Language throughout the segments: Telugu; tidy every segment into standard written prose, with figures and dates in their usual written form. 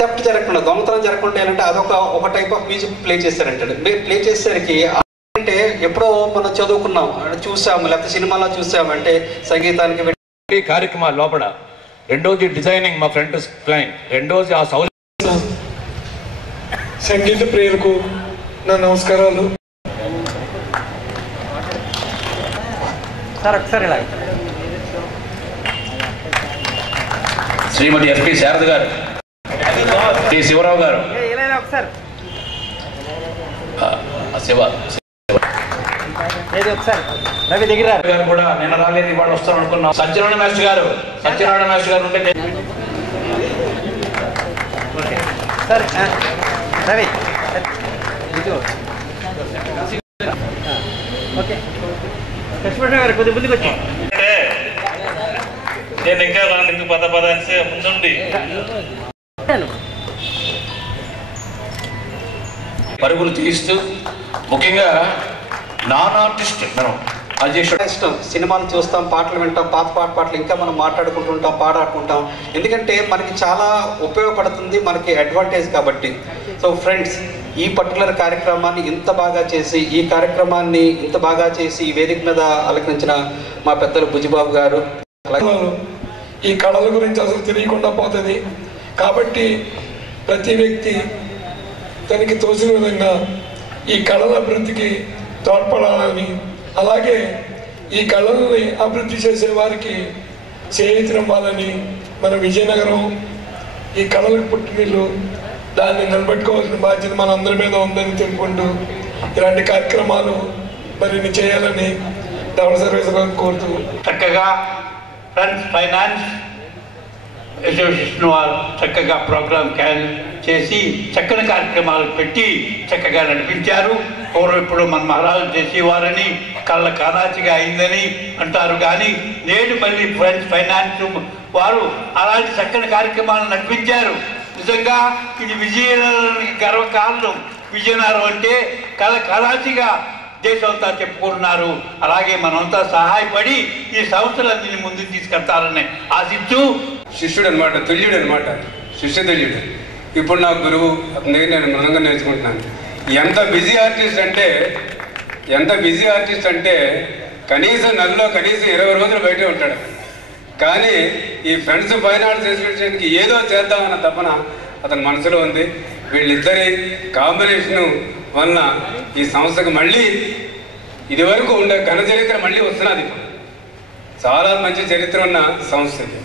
థెఫ్ట్ జరగకుండా, దొంగతనం జరగకుండా ఏంటంటే ఒక టైప్ ఆఫ్ మ్యూజిక్ ప్లే చేశారంటాడు. ప్లే చేసేసరికి అంటే ఎప్పుడో మనం చదువుకున్నాం, చూసాము, లేకపోతే సినిమాలో చూసాము, అంటే సంగీతానికి కార్యక్రమాల లోపల రెండోది డిజైనింగ్ మా ఫ్రంట్ క్లయింట్, రెండోది ఆ సౌండ్. సంగీత ప్రియులకు నా నమస్కారాలు. శ్రీమతి ఎస్పి శారద గారు, టి శివరావు గారు, రవి దగ్గర గారు కూడా నిన్న రాలేదు, ఇవాళ వస్తాను అనుకున్నాం. సత్యనారాయణ మాస్టర్ గారు ఉంటే సార్ రవి ఓకే లక్ష్మణరావు గారు కొద్ది ముందుకు వచ్చి నేను ఇంకా రాను పద ముందుండి పరుగులు తీస్తూ ముఖ్యంగా నాన్ ఆర్టిస్ట్ మనం అధ్యక్షుడు ఇష్టం. సినిమాలు చూస్తాం, పాటలు వింటాం, పాటలు ఇంకా మనం మాట్లాడుకుంటుంటాం, పాడాడుకుంటాం. ఎందుకంటే మనకి చాలా ఉపయోగపడుతుంది, మనకి అడ్వాంటేజ్ కాబట్టి. సో ఫ్రెండ్స్, ఈ పర్టికులర్ కార్యక్రమాన్ని ఇంత బాగా చేసి, ఈ వేదిక మీద అలంకరించిన మా పెద్దలు బుజ్జిబాబు గారు, ఈ కళల గురించి అసలు తెలియకుండా పోతుంది. కాబట్టి ప్రతి వ్యక్తి తనకి తోచిన విధంగా ఈ కళల అభివృద్ధికి తోడ్పడాలని, అలాగే ఈ కళల్ని అభివృద్ధి చేసే వారికి చేయూతనివ్వాలని, మన విజయనగరం ఈ కళలకు పుట్టినిల్లు, దాన్ని నిలబెట్టుకోవాల్సిన బాధ్యత మన అందరి మీద ఉందని తెలుపుకుంటూ ఇలాంటి కార్యక్రమాలు మరిన్ని చేయాలని ధవళ సర్వేశ్వరరావు కోరుతూ, చక్కగా ఫ్రెండ్స్ ఫైనాన్స్ అసోసియేషన్ వారు చక్కగా ప్రోగ్రాం చేసి చక్కని కార్యక్రమాలు పెట్టి చక్కగా నడిపించారు. ఇప్పుడు మన మహారాజు చేసేవారని కళ్ళ కారాచిగా అయిందని అంటారు, కానీ నేడు మళ్ళీ ఫ్రెండ్స్ ఫైనాన్స్ వారు అలాంటి చక్కని కార్యక్రమాలు నడిపించారు. నిజంగా ఇది విజయనగరానికి గర్వకారణం. విజయనగరం అంటే కళ్ళ కారాచిగా దేశంతా చెప్పుకుంటున్నారు. అలాగే మనంతా సహాయపడి ఈ సంస్థలన్నీ ముందుకు తీసుకెళ్తారని ఆశిస్తూ, శిష్యుడు అనమాట, తుల్యుడు అనమాట, శిష్య తుల్యుడు. ఇప్పుడు నా గురువు, అతని దగ్గర నేను మృదంగా నేర్చుకుంటున్నాను. ఎంత బిజీ ఆర్టిస్ట్ అంటే కనీసం నెలలో కనీసం 20 రోజులు బయటే ఉంటాడు. కానీ ఈ ఫ్రెండ్స్ ఫైనాన్స్ అసోసియేషన్కి ఏదో చేద్దామన్న తపన అతని మనసులో ఉంది. వీళ్ళిద్దరి కాంబినేషను వలన ఈ సంస్థకు మళ్ళీ ఇదివరకు ఉండే ఘన చరిత్ర మళ్ళీ వస్తున్నది. చాలా మంచి చరిత్ర ఉన్న సంస్థ ఇది.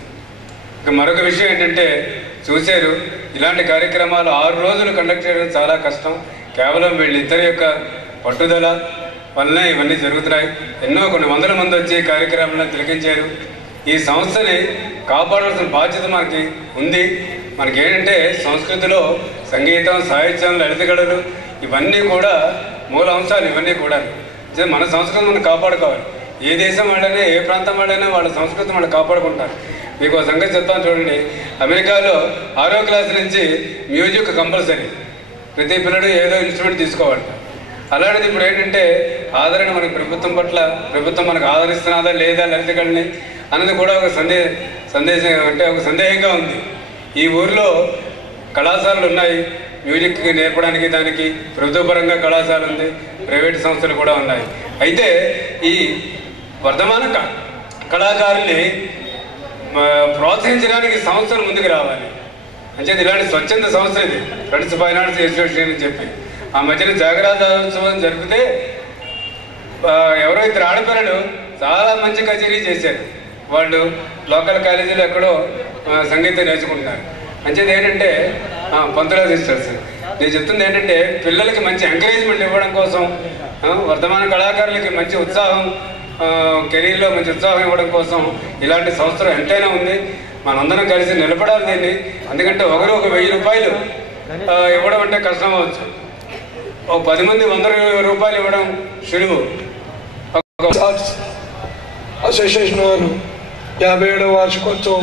ఇక మరొక విషయం ఏంటంటే, చూశారు, ఇలాంటి కార్యక్రమాలు 6 రోజులు కండక్ట్ చేయడం చాలా కష్టం. కేవలం వీళ్ళిద్దరి యొక్క పట్టుదల వల్లనే ఇవన్నీ జరుగుతున్నాయి. కొన్ని వందల మంది వచ్చి కార్యక్రమాలను తిలకించారు. ఈ సంస్థని కాపాడాల్సిన బాధ్యత మనకి ఉంది. మనకేంటంటే సంస్కృతిలో సంగీతం, సాహిత్యం, లలిత కళలు ఇవన్నీ కూడా మూల అంశాలు. ఇవన్నీ కూడా మన సంస్కృతి మనం కాపాడుకోవాలి. ఏ దేశం వాళ్ళైనా, ఏ ప్రాంతం వాళ్ళైనా వాళ్ళ సంస్కృతి వాళ్ళు కాపాడుకుంటారు. మీకు సంగతి చెప్తాను చూడండి. అమెరికాలో 6వ క్లాస్ నుంచి మ్యూజిక్ కంపల్సరీ, ప్రతి పిల్లడు ఏదో ఇన్స్ట్రుమెంట్ తీసుకోవాలి. అలాంటిది ఇప్పుడు ఏంటంటే ఆదరణ మనకి ప్రభుత్వం మనకు ఆదరిస్తున్నదా లేదా లలిత కళని అన్నది కూడా ఒక సందేశం అంటే ఒక సందేహంగా ఉంది. ఈ ఊర్లో కళాశాలలు ఉన్నాయి, మ్యూజిక్ నేర్పడానికి. దానికి ప్రభుత్వపరంగా కళాశాల ఉంది, ప్రైవేట్ సంస్థలు కూడా ఉన్నాయి. అయితే ఈ వర్ధమాన కళాకారుల్ని ప్రోత్సహించడానికి సంస్థలు ముందుకు రావాలి. అంటే ఇలాంటి స్వచ్ఛంద సంస్థ ఇది, ఫ్రెండ్స్ ఫైనాన్స్ అసోసియేషన్ అని చెప్పి. ఆ మధ్యన జాగరాజోత్సవం జరిపితే ఎవరో 2 ఆడపిల్లలు చాలా మంచి కచేరీ చేశారు. వాళ్ళు లోకల్ కాలేజీలో ఎక్కడో సంగీతం నేర్చుకుంటున్నారు. మంచిది ఏంటంటే పంతులా సిస్టర్స్. నేను చెప్తుంది ఏంటంటే పిల్లలకి మంచి ఎంకరేజ్మెంట్ ఇవ్వడం కోసం, వర్ధమాన కళాకారులకి మంచి ఉత్సాహం, కెరీర్లో మంచి ఉత్సాహం ఇవ్వడం కోసం ఇలాంటి సంస్థలు ఎంతైనా ఉంది. మనందరం కలిసి నిలబడాలి దీన్ని. ఎందుకంటే ఒకరు ఒక 1000 రూపాయలు ఇవ్వడం అంటే కష్టం అవ్వచ్చు. ఒక 10 మంది 100 రూపాయలు ఇవ్వడం సులువు. అసోసియేషన్ వారు 57వ వార్షికోత్సవం